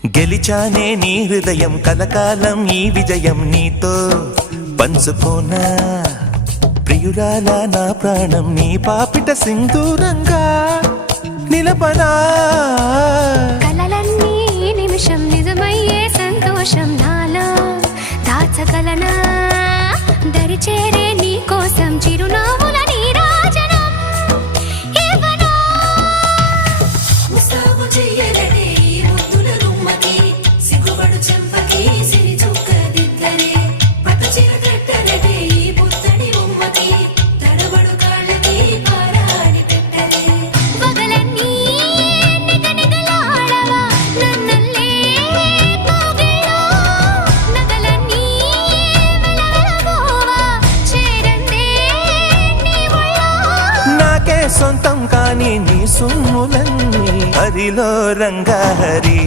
గెలిచానే నీ హృదయం కలకాలం ఈ విజయం నీతో పంచుకోనా ప్రియురాల నా ప్రాణం నీ పాపిట సింధూరంగా నిలపనా కలలన్నీ నిమిషం నిజమయ్యే సంతోషం నాలో దాచగలనా దరిచేరే నీ కోసం చిరునవ్వుల నీరాజనం ఇవ్వనా ముస్తాబు చెయ్యలనే ఈ ముద్దుల గుమ్మకి సిగ్గుపడు చెంపకి సిరి చుక్కదిద్దరే పట్టు చీర కట్టలనే ఈ పుత్తడి బొమ్మకి తడబడు కాళ్ళకి పారాడి పెట్టలే పగలన్నీ నిగనిగలాడవా నన్నల్లే కోగిలో నగలన్నీ వెలవెలబోవా చేరందే నీ ఒళ్ళో నాకే సొంతం కాని నీ సొమ్ములన్నీ హరిలో రంగా హరి